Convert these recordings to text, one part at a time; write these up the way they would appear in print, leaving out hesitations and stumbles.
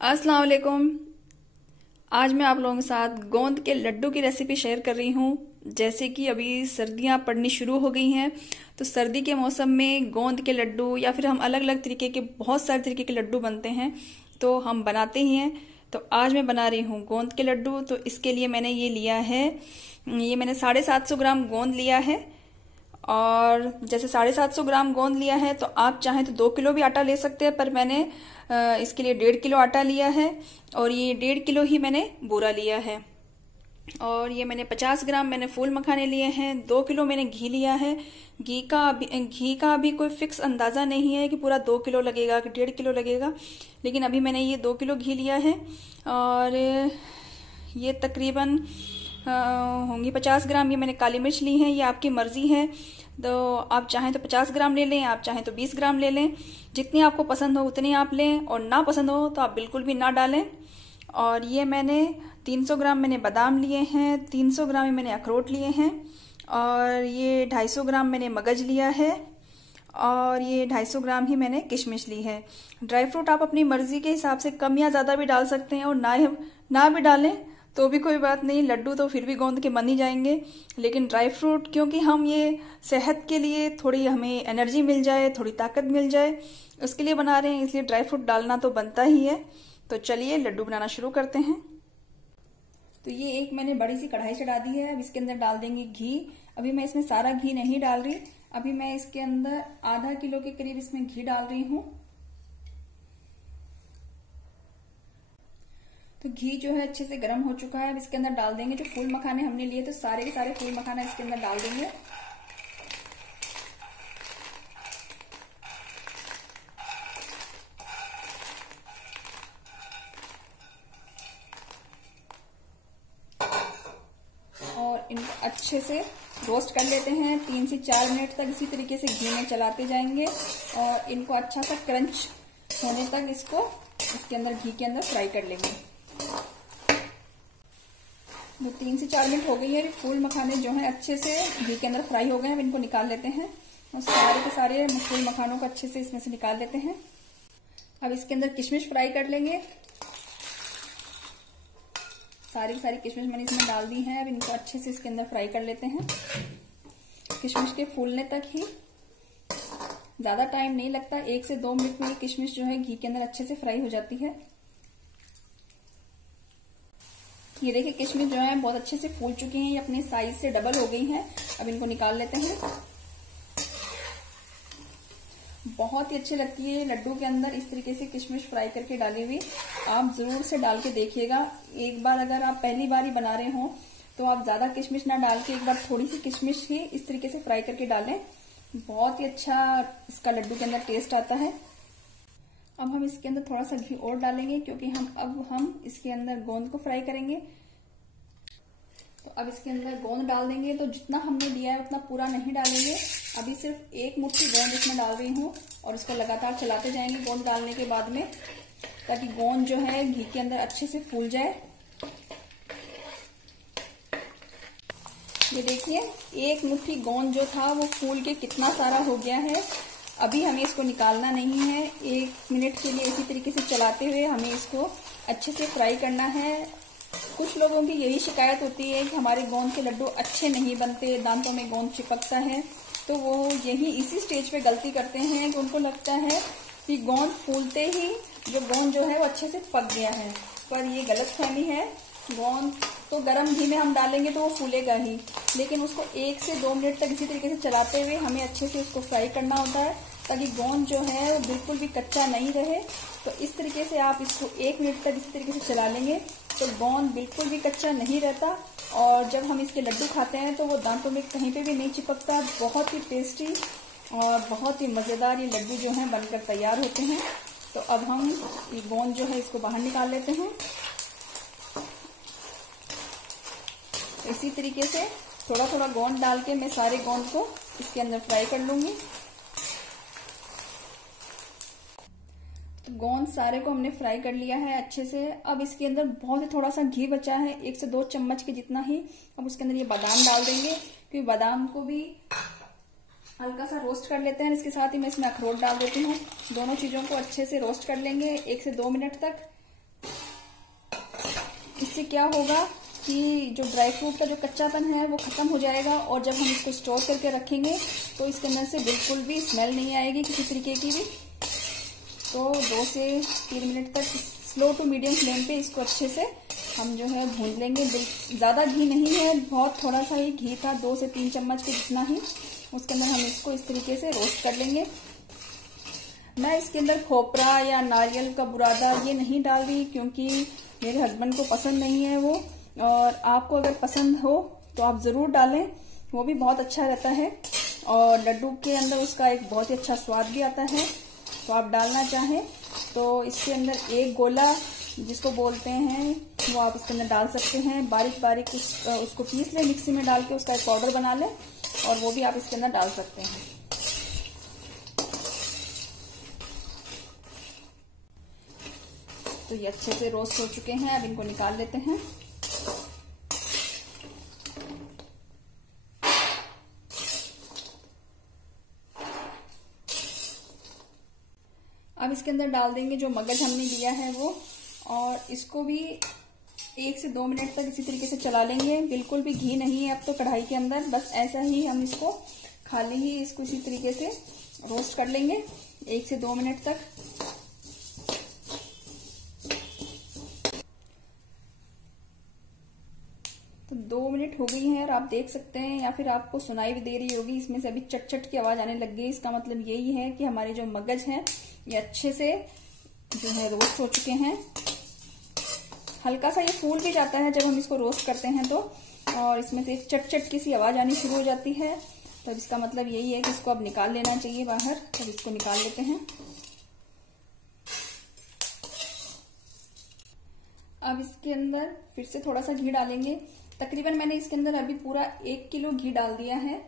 अस्सलाम वालेकुम। आज मैं आप लोगों के साथ गोंद के लड्डू की रेसिपी शेयर कर रही हूँ। जैसे कि अभी सर्दियाँ पड़नी शुरू हो गई हैं, तो सर्दी के मौसम में गोंद के लड्डू या फिर हम अलग अलग तरीके के बहुत सारे तरीके के लड्डू बनते हैं, तो हम बनाते ही हैं। तो आज मैं बना रही हूँ गोंद के लड्डू। तो इसके लिए मैंने ये लिया है, ये मैंने 750 ग्राम गोंद लिया है। और जैसे 750 ग्राम गोंद लिया है, तो आप चाहें तो 2 किलो भी आटा ले सकते हैं, पर मैंने इसके लिए 1.5 किलो आटा लिया है। और ये 1.5 किलो ही मैंने बूरा लिया है। और ये मैंने 50 ग्राम मैंने फूल मखाने लिए हैं। 2 किलो मैंने घी लिया है। घी का अभी कोई फिक्स अंदाज़ा नहीं है कि पूरा 2 किलो लगेगा कि 1.5 किलो लगेगा, लेकिन अभी मैंने ये 2 किलो घी लिया है। और ये तकरीबन होंगी 50 ग्राम ये मैंने काली मिर्च ली है। ये आपकी मर्जी है, तो आप चाहें तो 50 ग्राम ले लें, आप चाहें तो 20 ग्राम ले लें। जितनी आपको पसंद हो उतनी आप लें, और ना पसंद हो तो आप बिल्कुल भी ना डालें। और ये मैंने 300 ग्राम मैंने बादाम लिए हैं, 300 ग्राम ही मैंने अखरोट लिए हैं, और ये 250 ग्राम मैंने मगज लिया है, और ये 250 ग्राम ही मैंने किशमिश ली है। ड्राई फ्रूट आप अपनी मर्जी के हिसाब से कम या ज़्यादा भी डाल सकते हैं, और ना भी डालें तो भी कोई बात नहीं, लड्डू तो फिर भी गोंद के बन ही जाएंगे। लेकिन ड्राई फ्रूट, क्योंकि हम ये सेहत के लिए थोड़ी हमें एनर्जी मिल जाए, थोड़ी ताकत मिल जाए, उसके लिए बना रहे हैं, इसलिए ड्राई फ्रूट डालना तो बनता ही है। तो चलिए लड्डू बनाना शुरू करते हैं। तो ये एक मैंने बड़ी सी कढ़ाई चढ़ा दी है। अब इसके अंदर डाल देंगे घी। अभी मैं इसमें सारा घी नहीं डाल रही, अभी मैं इसके अंदर आधा किलो के करीब इसमें घी डाल रही हूँ। तो घी जो है अच्छे से गर्म हो चुका है। अब इसके अंदर डाल देंगे जो फूल मखाने हमने लिए, तो सारे के सारे फूल मखाना इसके अंदर डाल देंगे। और इनको अच्छे से रोस्ट कर लेते हैं। 3 से 4 मिनट तक इसी तरीके से घी में चलाते जाएंगे, और इनको अच्छा सा क्रंच होने तक इसको इसके अंदर घी के अंदर फ्राई कर लेंगे। तो 3 से 4 मिनट हो गई है। फूल मखाने जो है अच्छे से घी के अंदर फ्राई हो गए हैं। अब इनको निकाल लेते हैं, और सारे के सारे फूल मखानों को अच्छे से इसमें से निकाल लेते हैं। अब इसके अंदर किशमिश फ्राई कर लेंगे। सारी की सारी किशमिश मैंने इसमें डाल दी है। अब इनको अच्छे से इसके अंदर फ्राई कर लेते हैं, किशमिश के फूलने तक ही। ज्यादा टाइम नहीं लगता, 1 से 2 मिनट में ये किशमिश जो है घी के अंदर अच्छे से फ्राई हो जाती है। ये देखिए किशमिश जो है बहुत अच्छे से फूल चुकी हैं, ये अपने साइज से डबल हो गई हैं। अब इनको निकाल लेते हैं। बहुत ही अच्छी लगती है लड्डू के अंदर इस तरीके से किशमिश फ्राई करके डाली हुई। आप जरूर से डाल के देखिएगा। एक बार अगर आप पहली बार ही बना रहे हो तो आप ज्यादा किशमिश ना डाल के एक बार थोड़ी सी किशमिश ही इस तरीके से फ्राई करके डालें। बहुत ही अच्छा इसका लड्डू के अंदर टेस्ट आता है। अब हम इसके अंदर थोड़ा सा घी और डालेंगे, क्योंकि हम इसके अंदर गोंद को फ्राई करेंगे। तो अब इसके अंदर गोंद डाल देंगे। तो जितना हमने दिया है उतना पूरा नहीं डालेंगे। अभी सिर्फ 1 मुट्ठी गोंद इसमें डाल रही हूँ, और इसको लगातार चलाते जाएंगे गोंद डालने के बाद में, ताकि गोंद जो है घी के अंदर अच्छे से फूल जाए। ये देखिए 1 मुट्ठी गोंद जो था वो फूल के कितना सारा हो गया है। अभी हमें इसको निकालना नहीं है, 1 मिनट के लिए इसी तरीके से चलाते हुए हमें इसको अच्छे से फ्राई करना है। कुछ लोगों की यही शिकायत होती है कि हमारे गोंद के लड्डू अच्छे नहीं बनते, दांतों में गोंद चिपकता है। तो वो यही इसी स्टेज पे गलती करते हैं कि उनको लगता है कि गोंद फूलते ही जो गोंद जो है वो अच्छे से पक गया है, पर ये गलतफहमी है। गोंद तो गर्म घी में हम डालेंगे तो वो फूलेगा ही, लेकिन उसको 1 से 2 मिनट तक इसी तरीके से चलाते हुए हमें अच्छे से उसको फ्राई करना होता है, ताकि गोंद जो है वो बिल्कुल भी कच्चा नहीं रहे। तो इस तरीके से आप इसको 1 मिनट तक इसी तरीके से चला लेंगे तो गोंद बिल्कुल भी कच्चा नहीं रहता, और जब हम इसके लड्डू खाते हैं तो वो दांतों में कहीं पे भी नहीं चिपकता। बहुत ही टेस्टी और बहुत ही मज़ेदार ये लड्डू जो हैं बनकर तैयार होते हैं। तो अब हम ये गोंद जो है इसको बाहर निकाल लेते हैं। तो इसी तरीके से थोड़ा थोड़ा गोंद डाल के मैं सारे गोंद को इसके अंदर फ्राई कर लूंगी। तो गोंद सारे को हमने फ्राई कर लिया है अच्छे से। अब इसके अंदर बहुत ही थोड़ा सा घी बचा है, 1 से 2 चम्मच के जितना ही। अब उसके अंदर ये बादाम डाल देंगे, क्योंकि बादाम को भी हल्का सा रोस्ट कर लेते हैं। इसके साथ ही मैं इसमें अखरोट डाल देती हूँ। दोनों चीजों को अच्छे से रोस्ट कर लेंगे 1 से 2 मिनट तक। इससे क्या होगा कि जो ड्राई फ्रूट का जो कच्चापन है वो खत्म हो जाएगा, और जब हम इसको स्टोर करके रखेंगे तो इसके अंदर से बिल्कुल भी स्मेल नहीं आएगी किसी तरीके की भी। तो 2 से 3 मिनट तक स्लो टू मीडियम फ्लेम पे इसको अच्छे से हम जो है भून लेंगे। ज़्यादा घी नहीं है, बहुत थोड़ा सा ही घी था, 2 से 3 चम्मच के जितना ही। उसके अंदर हम इसको इस तरीके से रोस्ट कर लेंगे। मैं इसके अंदर खोपरा या नारियल का बुरादा ये नहीं डाल रही, क्योंकि मेरे हस्बैंड को पसंद नहीं है वो, और आपको अगर पसंद हो तो आप ज़रूर डालें, वो भी बहुत अच्छा रहता है, और लड्डू के अंदर उसका एक बहुत ही अच्छा स्वाद भी आता है। तो आप डालना चाहें तो इसके अंदर एक गोला जिसको बोलते हैं वो आप इसके अंदर डाल सकते हैं। बारीक बारीक उसको पीस लें, मिक्सी में डाल के उसका एक पाउडर बना लें, और वो भी आप इसके अंदर डाल सकते हैं। तो ये अच्छे से रोस्ट हो चुके हैं, अब इनको निकाल लेते हैं। अब इसके अंदर डाल देंगे जो मगज हमने लिया है वो, और इसको भी 1 से 2 मिनट तक इसी तरीके से चला लेंगे। बिल्कुल भी घी नहीं है अब तो कढ़ाई के अंदर, बस ऐसा ही हम इसको खाली ही इसको इसी तरीके से रोस्ट कर लेंगे 1 से 2 मिनट तक। तो 2 मिनट हो गई है, और आप देख सकते हैं, या फिर आपको सुनाई भी दे रही होगी, इसमें से अभी चट चट की आवाज आने लग गई। इसका मतलब यही है कि हमारे जो मगज हैं ये अच्छे से जो है रोस्ट हो चुके हैं। हल्का सा ये फूल भी जाता है जब हम इसको रोस्ट करते हैं तो, और इसमें से चट चट की सी आवाज आनी शुरू हो जाती है। तो इसका मतलब यही है कि इसको अब निकाल लेना चाहिए बाहर। तो इसको निकाल लेते हैं। अब इसके अंदर फिर से थोड़ा सा घी डालेंगे। तकरीबन मैंने इसके अंदर अभी पूरा 1 किलो घी डाल दिया है,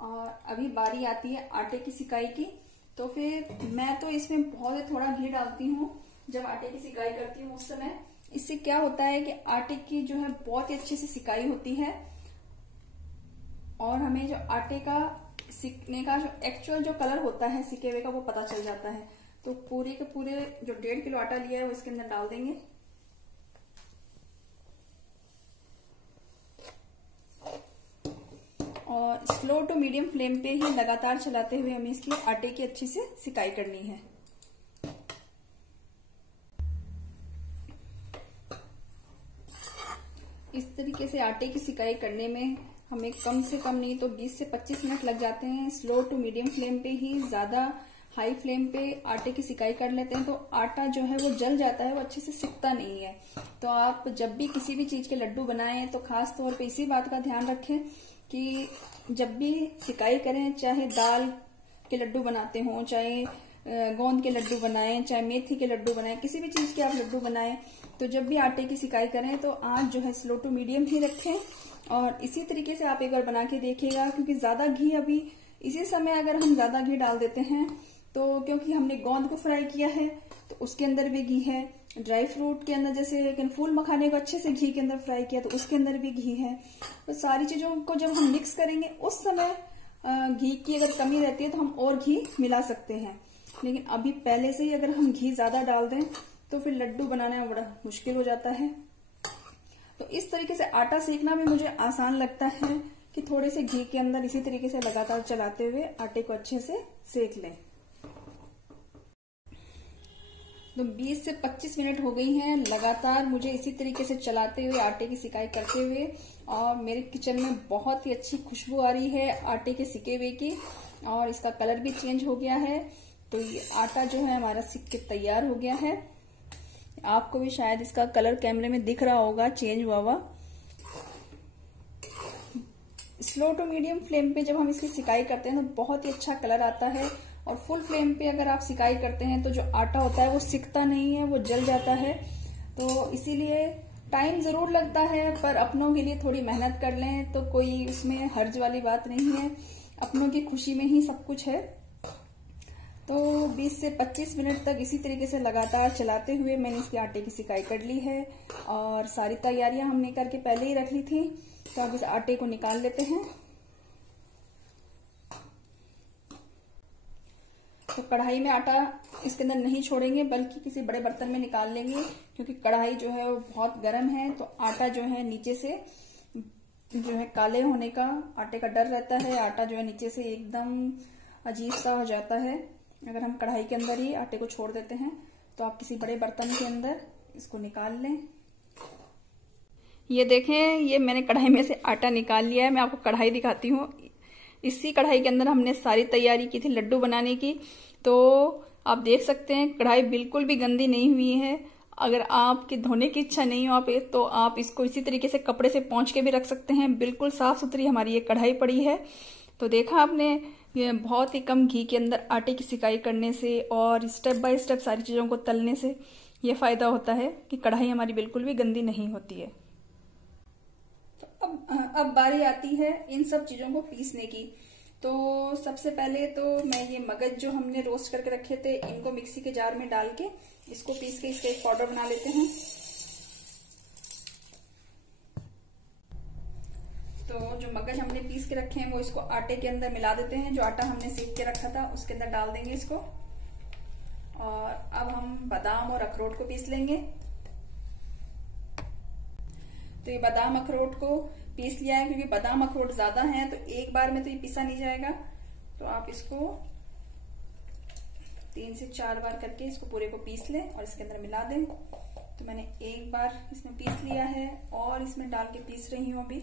और अभी बारी आती है आटे की सिकाई की। तो फिर मैं तो इसमें बहुत थोड़ा घी डालती हूँ जब आटे की सिकाई करती हूँ उस समय। इससे क्या होता है कि आटे की जो है बहुत ही अच्छे से सिकाई होती है, और हमें जो आटे का सिकने का जो एक्चुअल जो कलर होता है सिके हुए का वो पता चल जाता है। तो पूरे के पूरे जो 1.5 किलो आटा लिया है वो इसके अंदर डाल देंगे। और स्लो टू मीडियम फ्लेम पे ही लगातार चलाते हुए हमें इसकी आटे की अच्छी से सिकाई करनी है। इस तरीके से आटे की सिकाई करने में हमें कम से कम नहीं तो 20 से 25 मिनट लग जाते हैं। स्लो टू मीडियम फ्लेम पे ही, ज्यादा हाई फ्लेम पे आटे की सिकाई कर लेते हैं तो आटा जो है वो जल जाता है, वो अच्छे से सिकता नहीं है। तो आप जब भी किसी भी चीज के लड्डू बनाएं तो खास तौर पे इसी बात का ध्यान रखें कि जब भी सिकाई करें, चाहे दाल के लड्डू बनाते हो, चाहे गोंद के लड्डू बनाएं, चाहे मेथी के लड्डू बनाएं, किसी भी चीज के आप लड्डू बनाएं, तो जब भी आटे की सिकाई करें तो आंच जो है स्लो टू मीडियम ही रखें। और इसी तरीके से आप एक बार बना के देखिएगा, क्योंकि ज्यादा घी अभी इसी समय अगर हम ज्यादा घी डाल देते हैं तो, क्योंकि हमने गोंद को फ्राई किया है तो उसके अंदर भी घी है, ड्राई फ्रूट के अंदर जैसे फूल मखाने को अच्छे से घी के अंदर फ्राई किया तो उसके अंदर भी घी है। तो सारी चीजों को जब हम मिक्स करेंगे उस समय घी की अगर कमी रहती है तो हम और घी मिला सकते हैं, लेकिन अभी पहले से ही अगर हम घी ज्यादा डाल दें तो फिर लड्डू बनाने में बड़ा मुश्किल हो जाता है। तो इस तरीके से आटा सेकना भी मुझे आसान लगता है कि थोड़े से घी के अंदर इसी तरीके से लगातार चलाते हुए आटे को अच्छे से सेक लें। तो 20 से 25 मिनट हो गई हैं लगातार मुझे इसी तरीके से चलाते हुए आटे की सिकाई करते हुए, और मेरे किचन में बहुत ही अच्छी खुशबू आ रही है आटे के सिके हुए की, और इसका कलर भी चेंज हो गया है। तो ये आटा जो है हमारा सिक के तैयार हो गया है। आपको भी शायद इसका कलर कैमरे में दिख रहा होगा चेंज हुआ हुआ। स्लो टू मीडियम फ्लेम पे जब हम इसकी सिकाई करते हैं तो बहुत ही अच्छा कलर आता है, और फुल फ्लेम पे अगर आप सिकाई करते हैं तो जो आटा होता है वो सिकता नहीं है, वो जल जाता है। तो इसीलिए टाइम जरूर लगता है, पर अपनों के लिए थोड़ी मेहनत कर लें तो कोई उसमें हर्ज वाली बात नहीं है, अपनों की खुशी में ही सब कुछ है। तो 20 से 25 मिनट तक इसी तरीके से लगातार चलाते हुए मैंने इसके आटे की सिकाई कर ली है, और सारी तैयारियां हमने करके पहले ही रख ली थी। तो अब इस आटे को निकाल लेते हैं। तो कढ़ाई में आटा इसके अंदर नहीं छोड़ेंगे, बल्कि किसी बड़े बर्तन में निकाल लेंगे, क्योंकि कढ़ाई जो है वो बहुत गर्म है। तो आटा जो है नीचे से जो है काले होने का आटे का डर रहता है। आटा जो है नीचे से एकदम अजीब सा हो जाता है अगर हम कढ़ाई के अंदर ही आटे को छोड़ देते हैं। तो आप किसी बड़े बर्तन के अंदर इसको निकाल लें। ये देखें, ये मैंने कढ़ाई में से आटा निकाल लिया है। मैं आपको कढ़ाई दिखाती हूँ। इसी कढ़ाई के अंदर हमने सारी तैयारी की थी लड्डू बनाने की। तो आप देख सकते हैं कढ़ाई बिल्कुल भी गंदी नहीं हुई है। अगर आपकी धोने की इच्छा नहीं हो तो आप इसको इसी तरीके से कपड़े से पोंछ के भी रख सकते हैं। बिल्कुल साफ सुथरी हमारी ये कढ़ाई पड़ी है। तो देखा आपने, ये बहुत ही कम घी के अंदर आटे की सिकाई करने से और स्टेप बाय स्टेप सारी चीजों को तलने से ये फायदा होता है कि कढ़ाई हमारी बिल्कुल भी गंदी नहीं होती है। तो अब बारी आती है इन सब चीजों को पीसने की। तो सबसे पहले तो मैं ये मगज जो हमने रोस्ट करके रखे थे, इनको मिक्सी के जार में डाल के इसको पीस के इसका एक पाउडर बना लेते हैं। तो जो मगज हमने पीस के रखे हैं वो इसको आटे के अंदर मिला देते हैं। जो आटा हमने सेक के रखा था उसके अंदर डाल देंगे इसको। और अब हम बादाम और अखरोट को पीस लेंगे। तो ये बादाम अखरोट को पीस लिया है, क्योंकि बादाम अखरोट ज्यादा हैं तो एक बार में तो ये पीसा नहीं जाएगा। तो आप इसको 3 से 4 बार करके इसको पूरे को पीस लें और इसके अंदर मिला दें। तो मैंने एक बार इसमें पीस लिया है और इसमें डाल के पीस रही हूँ अभी।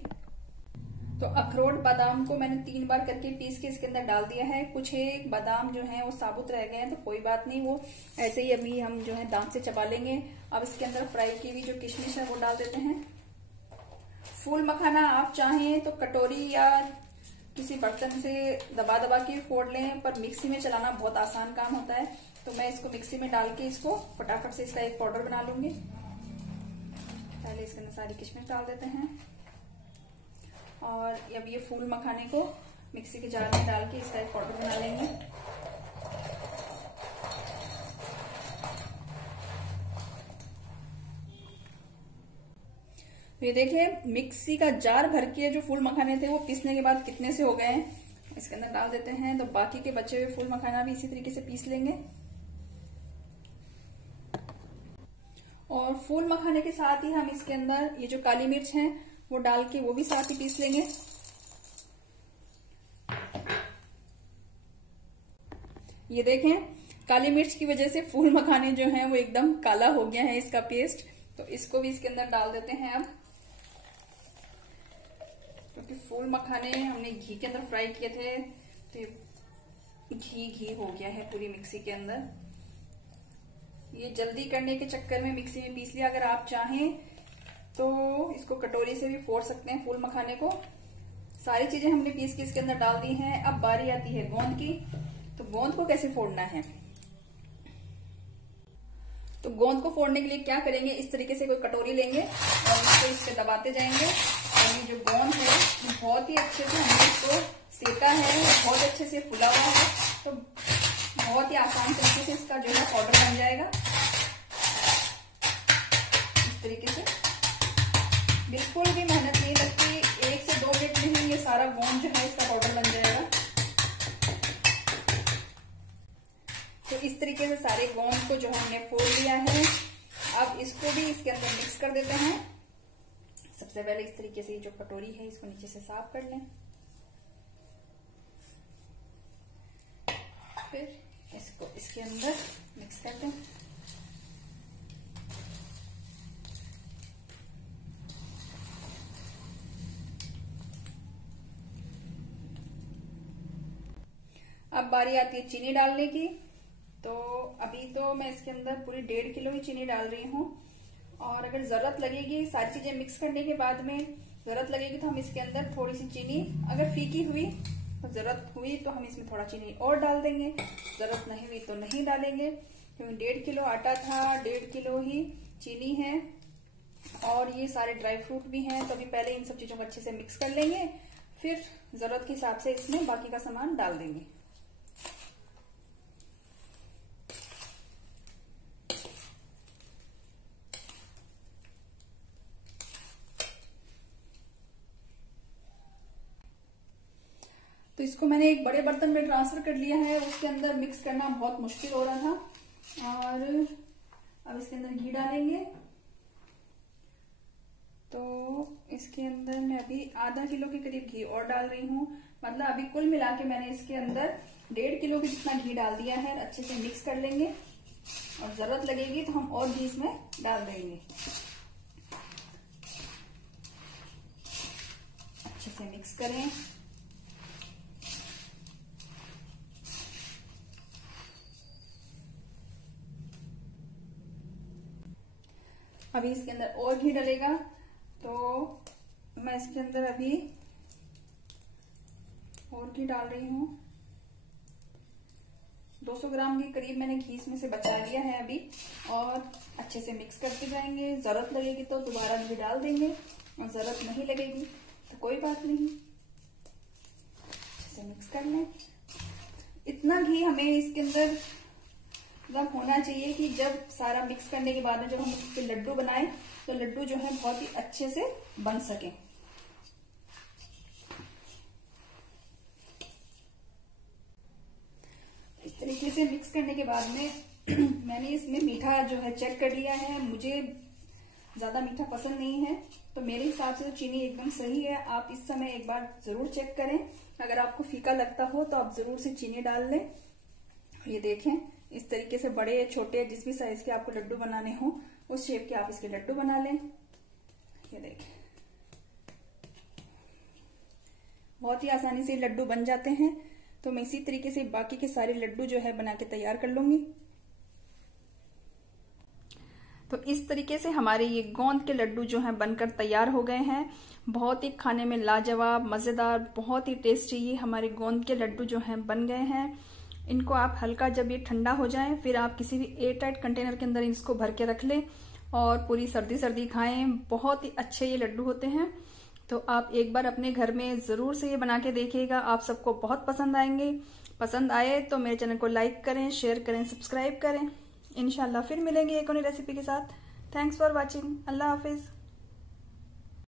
तो अखरोट बादाम को मैंने 3 बार करके पीस के इसके अंदर डाल दिया है। कुछ एक बादाम जो है वो साबुत रह गए हैं, तो कोई बात नहीं, वो ऐसे ही अभी हम जो है दांत से चबा लेंगे। अब इसके अंदर फ्राई की हुई जो किशमिश है वो डाल देते हैं। फूल मखाना आप चाहें तो कटोरी या किसी बर्तन से दबा दबा के फोड़ लें, पर मिक्सी में चलाना बहुत आसान काम होता है। तो मैं इसको मिक्सी में डाल के इसको फटाफट से इसका एक पाउडर बना लूंगी। पहले इसके अंदर सारी किशमिश डाल देते हैं और अब ये फूल मखाने को मिक्सी के जार में डाल के इसका एक पाउडर बना लेंगे। तो ये देखिए, मिक्सी का जार भर के जो फूल मखाने थे वो पीसने के बाद कितने से हो गए हैं। इसके अंदर डाल देते हैं। तो बाकी के बचे हुए फूल मखाना भी इसी तरीके से पीस लेंगे। और फूल मखाने के साथ ही हम इसके अंदर ये जो काली मिर्च है वो डाल के वो भी साथ ही पीस लेंगे। ये देखें, काली मिर्च की वजह से फूल मखाने जो हैं वो एकदम काला हो गया है इसका पेस्ट। तो इसको भी इसके अंदर डाल देते हैं अब, क्योंकि फूल मखाने हमने घी के अंदर फ्राई किए थे तो घी हो गया है पूरी मिक्सी के अंदर। ये जल्दी करने के चक्कर में मिक्सी में पीस लिया। अगर आप चाहें तो इसको कटोरी से भी फोड़ सकते हैं फूल मखाने को। सारी चीजें हमने पीस के इसके अंदर डाल दी हैं। अब बारी आती है गोंद की। तो गोंद को कैसे फोड़ना है। तो गोंद को फोड़ने के लिए क्या करेंगे, इस तरीके से कोई कटोरी लेंगे और इसको इस पे दबाते जाएंगे। और ये जो गोंद है बहुत ही अच्छे से हमने इसको सेका है, बहुत अच्छे से फुला हुआ है। तो बहुत ही आसान तरीके से इसका जो है पाउडर बन जाएगा। इस तरीके से बिल्कुल भी मेहनत नहीं लगती, 1 से 2 मिनट में ही ये सारा गोंद जो है इसका पाउडर बन जाएगा। तो इस तरीके से सारे गोंद को जो हमने फोड़ लिया है, अब इसको भी इसके अंदर मिक्स कर देते हैं। सबसे पहले इस तरीके से जो कटोरी है इसको नीचे से साफ कर लें। फिर इसको इसके अंदर मिक्स कर दें। अब बारी आती है चीनी डालने की। तो अभी तो मैं इसके अंदर पूरी 1.5 किलो ही चीनी डाल रही हूँ। और अगर जरूरत लगेगी, सारी चीजें मिक्स करने के बाद में जरूरत लगेगी तो हम इसके अंदर थोड़ी सी चीनी, अगर फीकी हुई तो जरूरत हुई तो हम इसमें थोड़ा चीनी और डाल देंगे, जरूरत नहीं हुई तो नहीं डालेंगे। क्योंकि 1.5 किलो आटा था, 1.5 किलो ही चीनी है और ये सारे ड्राई फ्रूट भी हैं। तो अभी पहले इन सब चीजों को अच्छे से मिक्स कर लेंगे, फिर जरूरत के हिसाब से इसमें बाकी का सामान डाल देंगे। तो इसको मैंने एक बड़े बर्तन में ट्रांसफर कर लिया है। उसके अंदर मिक्स करना बहुत मुश्किल हो रहा था। और अब इसके अंदर घी डालेंगे। तो इसके अंदर मैं अभी आधा किलो के करीब घी और डाल रही हूँ। मतलब अभी कुल मिला के मैंने इसके अंदर 1.5 किलो के जितना घी डाल दिया है। अच्छे से मिक्स कर लेंगे और जरूरत लगेगी तो हम और घी इसमें डाल देंगे। अच्छे से मिक्स करें। अभी इसके अंदर और घी डलेगा, तो मैं इसके अंदर अभी और घी डाल रही हूँ। 200 ग्राम के करीब मैंने घी इसमें से बचा लिया है अभी। और अच्छे से मिक्स करते जाएंगे। जरूरत लगेगी तो दोबारा घी डाल देंगे और जरूरत नहीं लगेगी तो कोई बात नहीं। अच्छे से मिक्स कर लें। इतना घी हमें इसके अंदर मतलब होना चाहिए कि जब सारा मिक्स करने के बाद में जब हम इसके लड्डू बनाएं तो लड्डू जो है बहुत ही अच्छे से बन सके। इस तरीके से मिक्स करने के बाद में मैंने इसमें मीठा जो है चेक कर लिया है। मुझे ज्यादा मीठा पसंद नहीं है, तो मेरे हिसाब से तो चीनी एकदम सही है। आप इस समय एक बार जरूर चेक करें। अगर आपको फीका लगता हो तो आप जरूर से चीनी डाल लें। ये देखें, इस तरीके से बड़े छोटे जिस भी साइज के आपको लड्डू बनाने हो उस शेप के आप इसके लड्डू बना लें। ये देखें, बहुत ही आसानी से लड्डू बन जाते हैं। तो मैं इसी तरीके से बाकी के सारे लड्डू जो है बना के तैयार कर लूंगी। तो इस तरीके से हमारे ये गोंद के लड्डू जो हैं बनकर तैयार हो गए हैं। बहुत ही खाने में लाजवाब, मजेदार, बहुत ही टेस्टी ये हमारे गोंद के लड्डू जो हैं बन गए हैं। इनको आप हल्का जब ये ठंडा हो जाए फिर आप किसी भी एयरटाइट कंटेनर के अंदर इसको भर के रख लें और पूरी सर्दी सर्दी खाएं। बहुत ही अच्छे ये लड्डू होते हैं। तो आप एक बार अपने घर में जरूर से ये बना के देखिएगा। आप सबको बहुत पसंद आएंगे। पसंद आए तो मेरे चैनल को लाइक करें, शेयर करें, सब्सक्राइब करें। इंशाल्लाह फिर मिलेंगे एक और नई रेसिपी के साथ। Thanks for watching. Allah Hafiz.